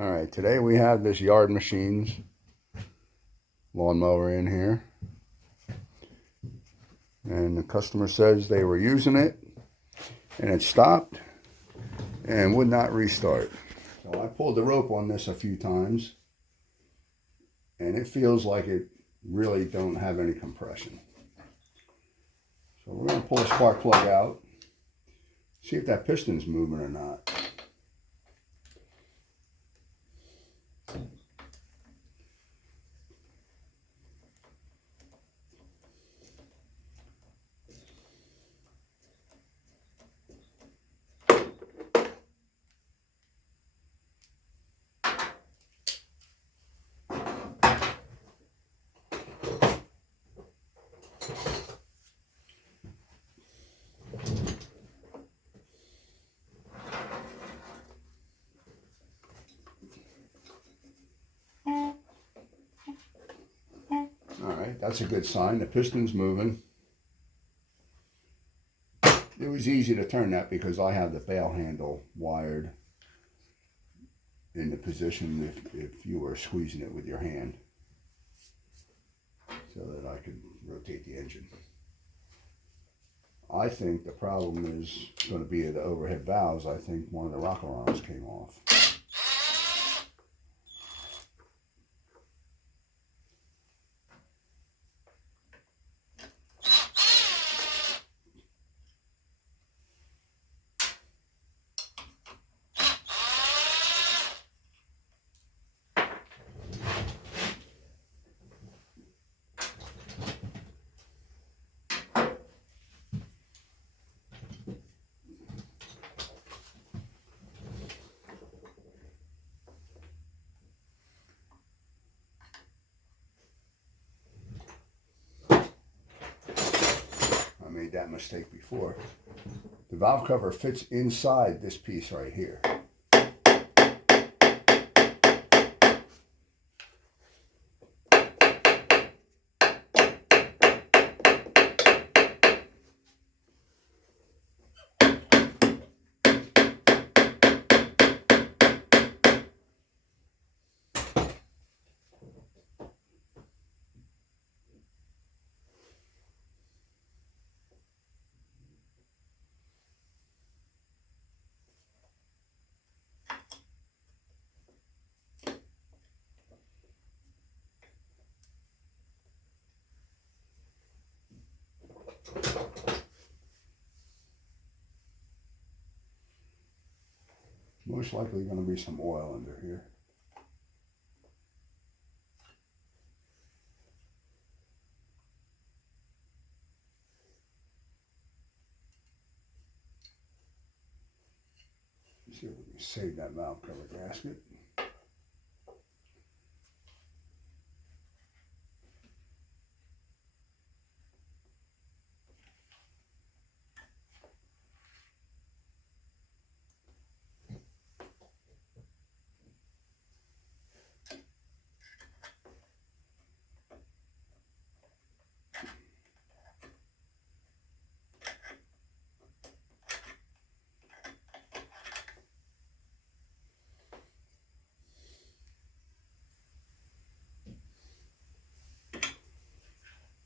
All right, today we have this Yard Machines lawnmower in here, and the customer says they were using it and it stopped and would not restart. So I pulled the rope on this a few times and it feels like it really don't have any compression. So we're going to pull the spark plug out, see if that piston's moving or not. All right, that's a good sign. The piston's moving. It was easy to turn that because I have the bail handle wired in the position if you were squeezing it with your hand so that I could rotate the engine. I think the problem is going to be the overhead valves. I think one of the rocker arms came off. I made that mistake before. The valve cover fits inside this piece right here. Most likely going to be some oil under here. Let's see if we can save that valve cover gasket.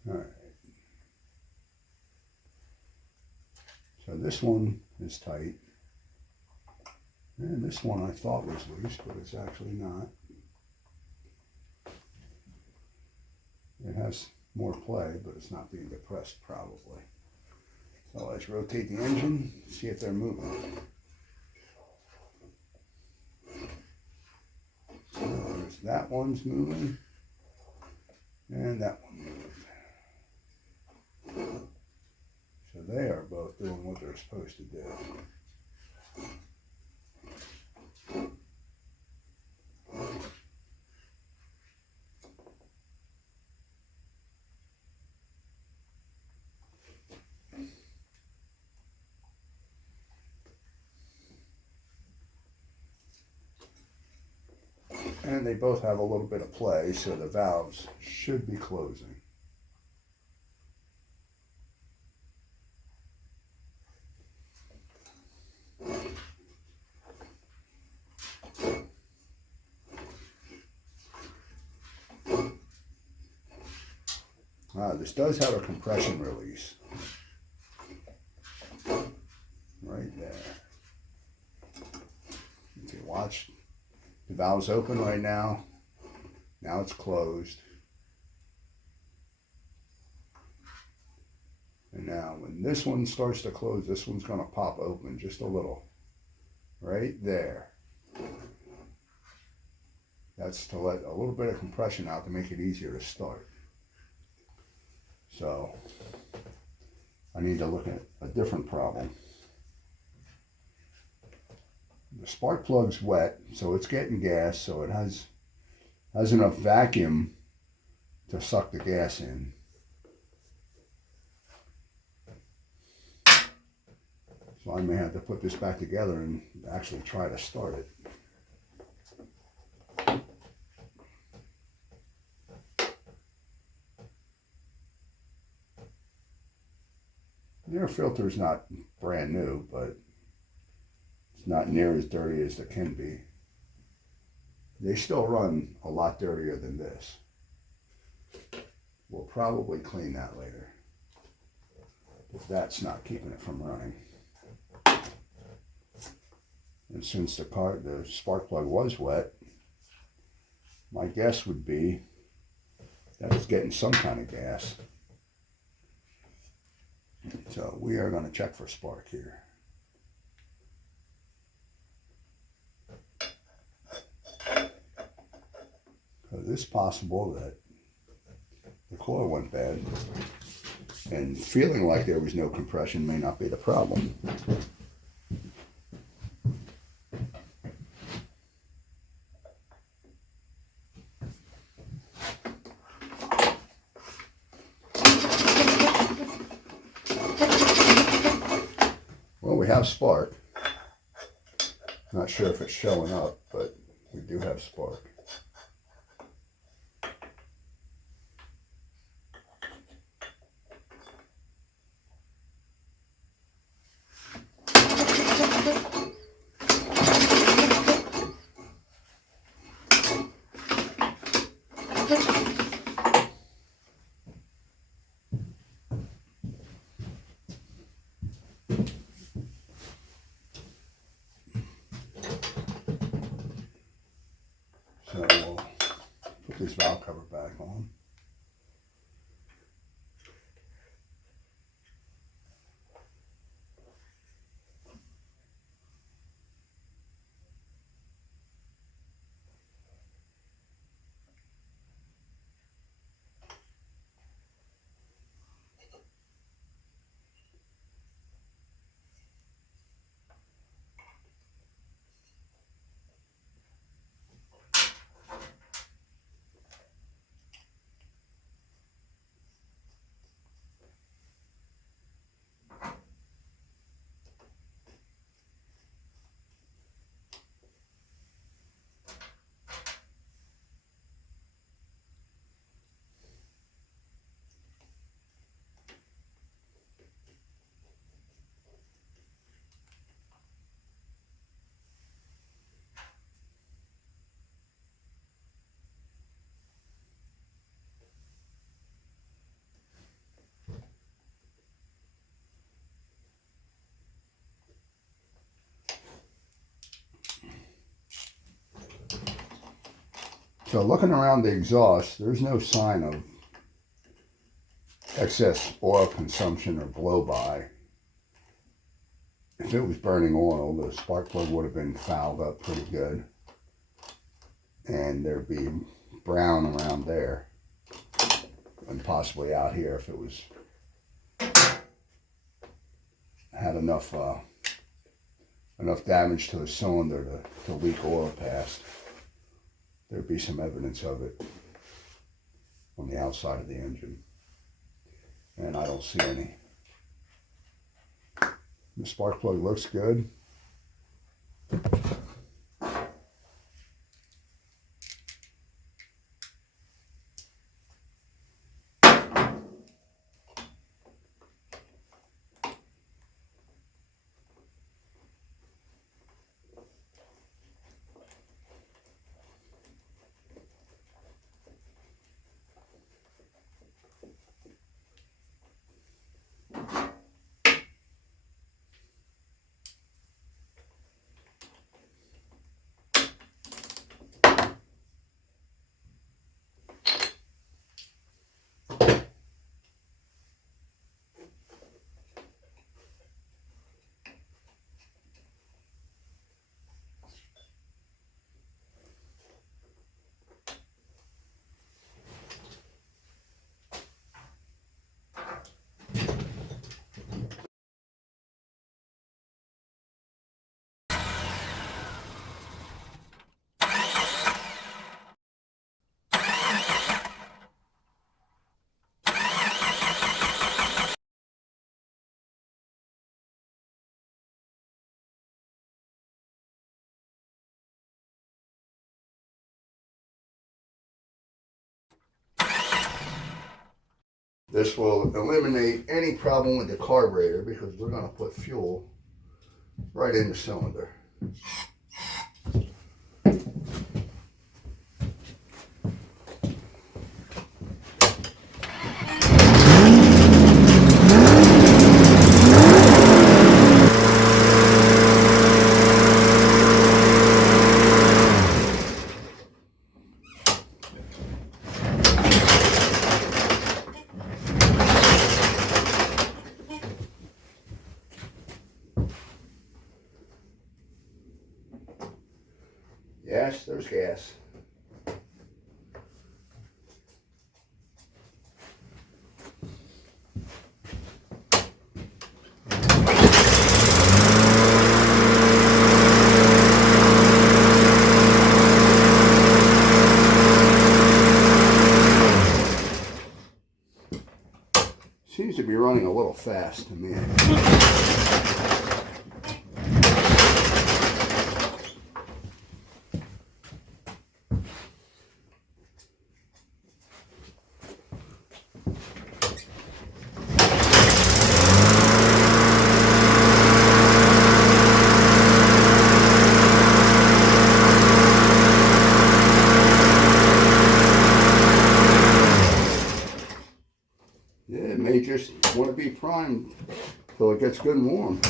All right. So this one is tight. And this one I thought was loose, but it's actually not. It has more play, but it's not being depressed probably. So let's rotate the engine, see if they're moving. So that one's moving, and that one moved. So they are both doing what they're supposed to do. And they both have a little bit of play, so the valves should be closing. This does have a compression release. Right there. If you watch, the valve's open right now. Now it's closed. And now when this one starts to close, this one's going to pop open just a little. Right there. That's to let a little bit of compression out to make it easier to start. So I need to look at a different problem. The spark plug's wet, so it's getting gas, so it has enough vacuum to suck the gas in. So I may have to put this back together and actually try to start it. The air filter is not brand new, but it's not near as dirty as it can be. They still run a lot dirtier than this. We'll probably clean that later, but that's not keeping it from running. And since the spark plug was wet, my guess would be that it's getting some kind of gas. So we are going to check for spark here. Because it's possible that the coil went bad, and feeling like there was no compression may not be the problem. Well, we have spark. Not sure if it's showing up, but we do have spark. So we'll put this valve cover back on. So looking around the exhaust, there's no sign of excess oil consumption or blow-by. If it was burning oil, the spark plug would have been fouled up pretty good. And there'd be brown around there. And possibly out here if it was had enough damage to the cylinder to leak oil past. There'd be some evidence of it on the outside of the engine. And I don't see any. The spark plug looks good. This will eliminate any problem with the carburetor because we're going to put fuel right in the cylinder. Yes, there's gas. Seems to be running a little fast to me. Yeah, it may just want to be primed till it gets good and warm.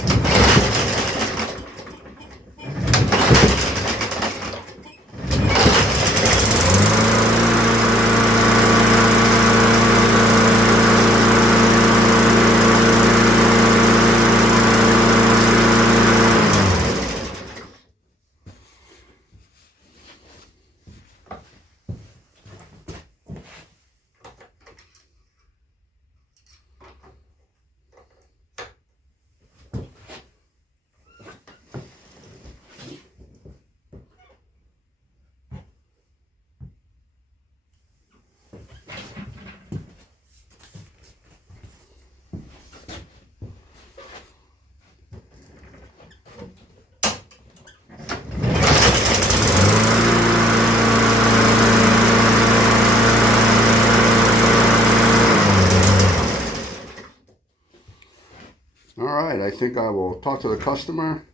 Alright, I think I will talk to the customer,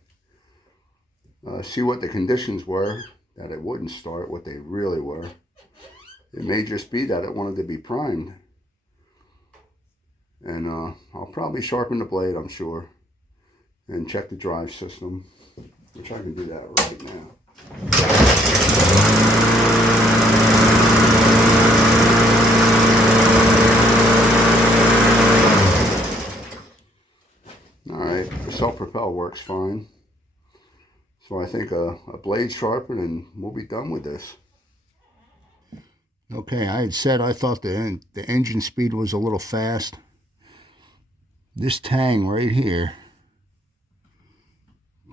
see what the conditions were that it wouldn't start, what they really were. It may just be that it wanted to be primed. And I'll probably sharpen the blade, I'm sure, and check the drive system, which I can do that right now. Alright, the self-propel works fine. So I think a blade sharpen and we'll be done with this. Okay, I had said I thought the engine speed was a little fast. This tang right here,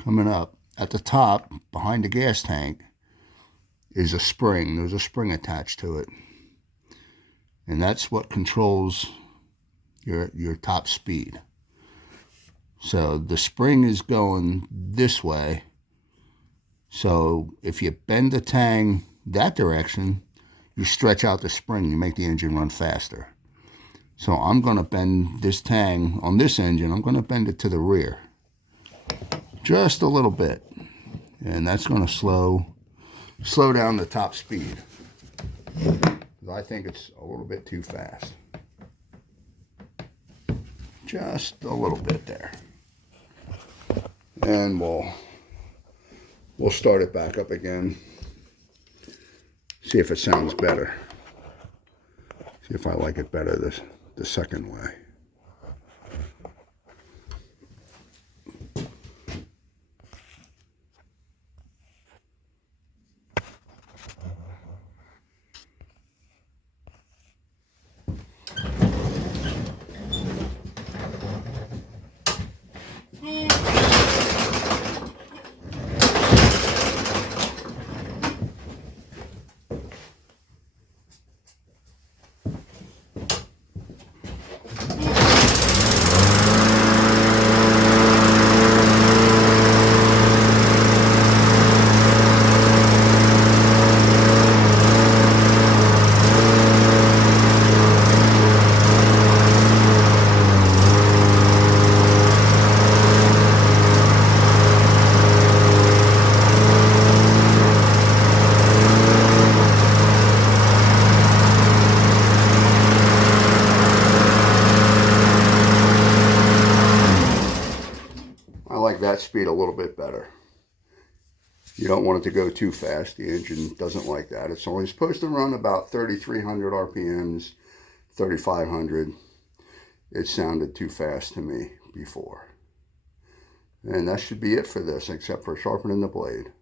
coming up at the top behind the gas tank, is a spring. There's a spring attached to it. And that's what controls your top speed. So the spring is going this way. So if you bend the tang that direction, you stretch out the spring, you make the engine run faster. So I'm going to bend this tang on this engine, I'm going to bend it to the rear. Just a little bit. And that's going to slow down the top speed. I think it's a little bit too fast. Just a little bit there. And we'll start it back up again. See if it sounds better. See if I like it better the second way. drive that speed a little bit better. You don't want it to go too fast. The engine doesn't like that. It's only supposed to run about 3,300 RPMs, 3,500. It sounded too fast to me before. And that should be it for this, except for sharpening the blade.